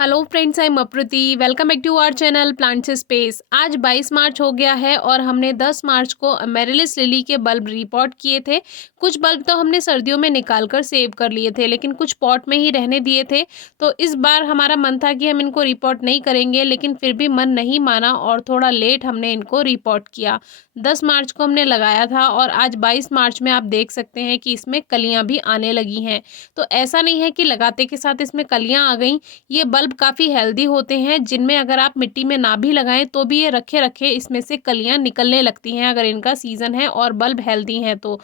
Hello friends, I am Aprati. Welcome back to our channel plants space. आज 22 मार्च हो गया है और हमने 10 मार्च को अमेरिलिस लिली के बल्ब रिपोर्ट किए थे। कुछ बल्ब तो हमने सर्दियों में निकाल कर सेव कर लिए थे, लेकिन कुछ पॉट में ही रहने दिए थे। तो इस बार हमारा मन था कि हम इनको रिपोर्ट नहीं करेंगे, लेकिन फिर भी मन नहीं माना और थोड़ा लेट हमने इनको रिपोर्ट किया। 10 मार्च को हमने लगाया था और आज 22 मार्च में आप देख सकते हैं कि इसमें कलियाँ भी आने लगी हैं। तो ऐसा नहीं है कि लगाते के साथ इसमें कलियाँ आ गई। ये बल्ब काफ़ी हेल्दी होते हैं, जिनमें अगर आप मिट्टी में ना भी लगाएं तो भी ये रखे रखे इसमें से कलियां निकलने लगती हैं, अगर इनका सीज़न है और बल्ब हेल्दी हैं तो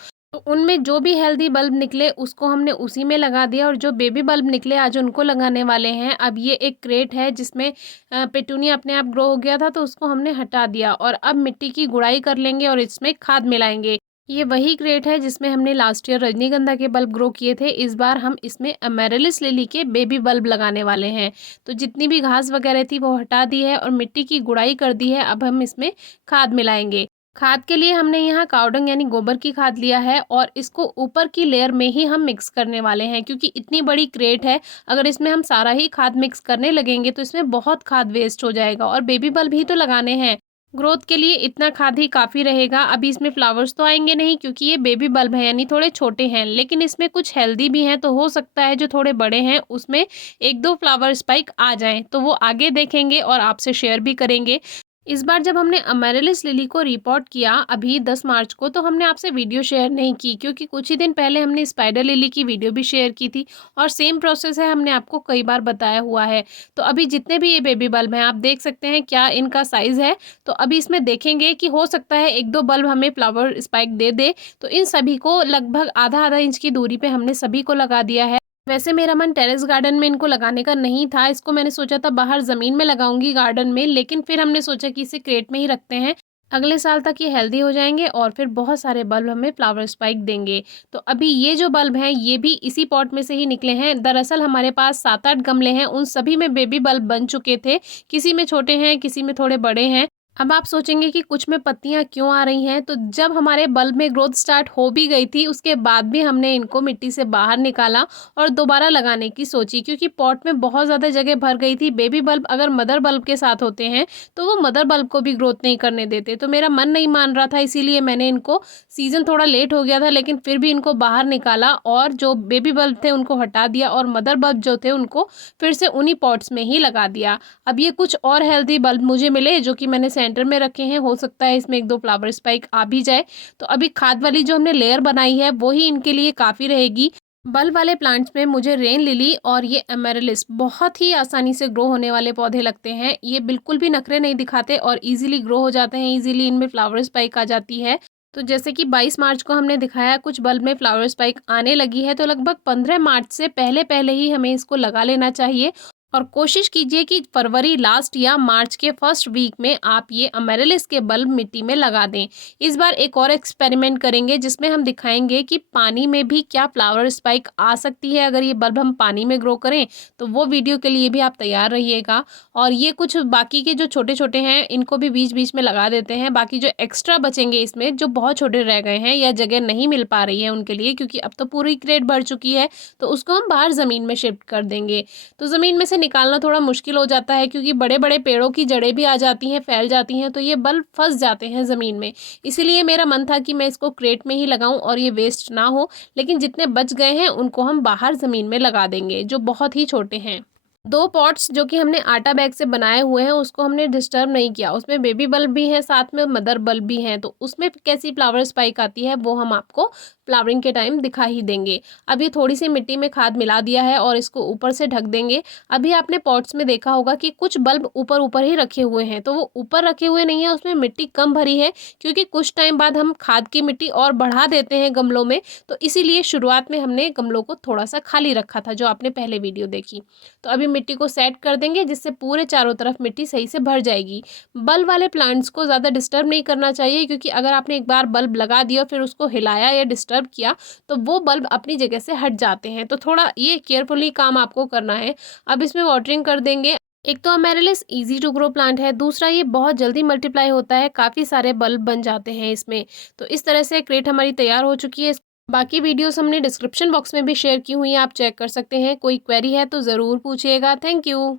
उनमें जो भी हेल्दी बल्ब निकले उसको हमने उसी में लगा दिया, और जो बेबी बल्ब निकले आज उनको लगाने वाले हैं। अब ये एक क्रेट है जिसमें पेटूनिया अपने आप ग्रो हो गया था, तो उसको हमने हटा दिया और अब मिट्टी की गुड़ाई कर लेंगे और इसमें खाद मिलाएंगे। ये वही क्रेट है जिसमें हमने लास्ट ईयर रजनीगंधा के बल्ब ग्रो किए थे। इस बार हम इसमें अमेरिलिस लिली के बेबी बल्ब लगाने वाले हैं। तो जितनी भी घास वगैरह थी वो हटा दी है और मिट्टी की गुड़ाई कर दी है। अब हम इसमें खाद मिलाएंगे। खाद के लिए हमने यहाँ कावडंग यानी गोबर की खाद लिया है और इसको ऊपर की लेयर में ही हम मिक्स करने वाले हैं, क्योंकि इतनी बड़ी क्रेट है। अगर इसमें हम सारा ही खाद मिक्स करने लगेंगे तो इसमें बहुत खाद वेस्ट हो जाएगा, और बेबी बल्ब ही तो लगाने हैं। ग्रोथ के लिए इतना खाद ही काफ़ी रहेगा। अभी इसमें फ्लावर्स तो आएंगे नहीं क्योंकि ये बेबी बल्ब है यानी थोड़े छोटे हैं, लेकिन इसमें कुछ हेल्दी भी हैं, तो हो सकता है जो थोड़े बड़े हैं उसमें एक दो फ्लावर स्पाइक आ जाएं, तो वो आगे देखेंगे और आपसे शेयर भी करेंगे। इस बार जब हमने अमेरिलिस लिली को रिपोर्ट किया अभी 10 मार्च को, तो हमने आपसे वीडियो शेयर नहीं की, क्योंकि कुछ ही दिन पहले हमने स्पाइडर लिली की वीडियो भी शेयर की थी और सेम प्रोसेस है, हमने आपको कई बार बताया हुआ है। तो अभी जितने भी ये बेबी बल्ब हैं आप देख सकते हैं क्या इनका साइज़ है। तो अभी इसमें देखेंगे कि हो सकता है एक दो बल्ब हमें फ्लावर स्पाइक दे दे। तो इन सभी को लगभग आधा आधा इंच की दूरी पे हमने सभी को लगा दिया है। वैसे मेरा मन टेरेस गार्डन में इनको लगाने का नहीं था, इसको मैंने सोचा था बाहर ज़मीन में लगाऊंगी गार्डन में, लेकिन फिर हमने सोचा कि इसे क्रेट में ही रखते हैं। अगले साल तक ये हेल्दी हो जाएंगे और फिर बहुत सारे बल्ब हमें फ्लावर स्पाइक देंगे। तो अभी ये जो बल्ब हैं ये भी इसी पॉट में से ही निकले हैं। दरअसल हमारे पास 7-8 गमले हैं, उन सभी में बेबी बल्ब बन चुके थे। किसी में छोटे हैं, किसी में थोड़े बड़े हैं। अब आप सोचेंगे कि कुछ में पत्तियां क्यों आ रही हैं, तो जब हमारे बल्ब में ग्रोथ स्टार्ट हो भी गई थी उसके बाद भी हमने इनको मिट्टी से बाहर निकाला और दोबारा लगाने की सोची, क्योंकि पॉट में बहुत ज़्यादा जगह भर गई थी। बेबी बल्ब अगर मदर बल्ब के साथ होते हैं तो वो मदर बल्ब को भी ग्रोथ नहीं करने देते। तो मेरा मन नहीं मान रहा था, इसीलिए मैंने इनको, सीज़न थोड़ा लेट हो गया था लेकिन फिर भी इनको बाहर निकाला और जो बेबी बल्ब थे उनको हटा दिया और मदर बल्ब जो थे उनको फिर से उन्हीं पॉट्स में ही लगा दिया। अब ये कुछ और हेल्दी बल्ब मुझे मिले जो कि मैंने सेंटर में रखे हैं, हो सकता है इसमें एक दो फ्लावर स्पाइक आ भी जाए। तो अभी खाद वाली जो हमने लेयर बनाई है वो ही इनके लिए काफ़ी रहेगी। बल्ब वाले प्लांट्स में मुझे रेन लिली और ये एमेरिलिस बहुत ही आसानी से ग्रो होने वाले पौधे लगते हैं। ये बिल्कुल भी नखरे नहीं दिखाते और इजीली ग्रो हो जाते हैं, इजीली इनमें फ्लावर स्पाइक आ जाती है। तो जैसे कि 22 मार्च को हमने दिखाया कुछ बल्ब में फ्लावर स्पाइक आने लगी है, तो लगभग 15 मार्च से पहले पहले ही हमें इसको लगा लेना चाहिए। और कोशिश कीजिए कि फरवरी लास्ट या मार्च के फर्स्ट वीक में आप ये अमेरिलिस के बल्ब मिट्टी में लगा दें। इस बार एक और एक्सपेरिमेंट करेंगे जिसमें हम दिखाएंगे कि पानी में भी क्या फ्लावर स्पाइक आ सकती है अगर ये बल्ब हम पानी में ग्रो करें। तो वो वीडियो के लिए भी आप तैयार रहिएगा। और ये कुछ बाकी के जो छोटे छोटे हैं इनको भी बीच बीच में लगा देते हैं। बाकी जो एक्स्ट्रा बचेंगे इसमें जो बहुत छोटे रह गए हैं या जगह नहीं मिल पा रही है उनके लिए, क्योंकि अब तो पूरी क्रेट भर चुकी है, तो उसको हम बाहर ज़मीन में शिफ्ट कर देंगे। तो ज़मीन में से निकालना थोड़ा मुश्किल हो जाता है क्योंकि बड़े बड़े पेड़ों की जड़ें भी आ जाती हैं, फैल जाती हैं, तो ये बल्ब फंस जाते हैं ज़मीन में। इसीलिए मेरा मन था कि मैं इसको क्रेट में ही लगाऊं और ये वेस्ट ना हो, लेकिन जितने बच गए हैं उनको हम बाहर ज़मीन में लगा देंगे जो बहुत ही छोटे हैं। दो पॉट्स जो कि हमने आटा बैग से बनाए हुए हैं उसको हमने डिस्टर्ब नहीं किया, उसमें बेबी बल्ब भी है साथ में मदर बल्ब भी हैं, तो उसमें कैसी फ्लावर स्पाइक आती है वो हम आपको फ्लावरिंग के टाइम दिखा ही देंगे। अभी थोड़ी सी मिट्टी में खाद मिला दिया है और इसको ऊपर से ढक देंगे। अभी आपने पॉट्स में देखा होगा कि कुछ बल्ब ऊपर ऊपर ही रखे हुए हैं, तो वो ऊपर रखे हुए नहीं है, उसमें मिट्टी कम भरी है, क्योंकि कुछ टाइम बाद हम खाद की मिट्टी और बढ़ा देते हैं गमलों में, तो इसीलिए शुरुआत में हमने गमलों को थोड़ा सा खाली रखा था जो आपने पहले वीडियो देखी। तो अभी मिट्टी को सेट कर देंगे जिससे पूरे चारों तरफ मिट्टी सही से भर जाएगी। बल्ब वाले प्लांट्स को ज़्यादा डिस्टर्ब नहीं करना चाहिए, क्योंकि अगर आपने एक बार बल्ब लगा दिया फिर उसको हिलाया या डिस्टर्ब किया तो वो बल्ब अपनी जगह से हट जाते हैं, तो थोड़ा ये केयरफुली काम आपको करना है। अब इसमें वाटरिंग कर देंगे। एक तो अमेरिलिस इजी टू ग्रो प्लांट है, दूसरा ये बहुत जल्दी मल्टीप्लाई होता है, काफ़ी सारे बल्ब बन जाते हैं इसमें। तो इस तरह से क्रेट हमारी तैयार हो चुकी है। बाकी वीडियोस हमने डिस्क्रिप्शन बॉक्स में भी शेयर की हुई हैं, आप चेक कर सकते हैं। कोई क्वेरी है तो ज़रूर पूछिएगा। Thank you.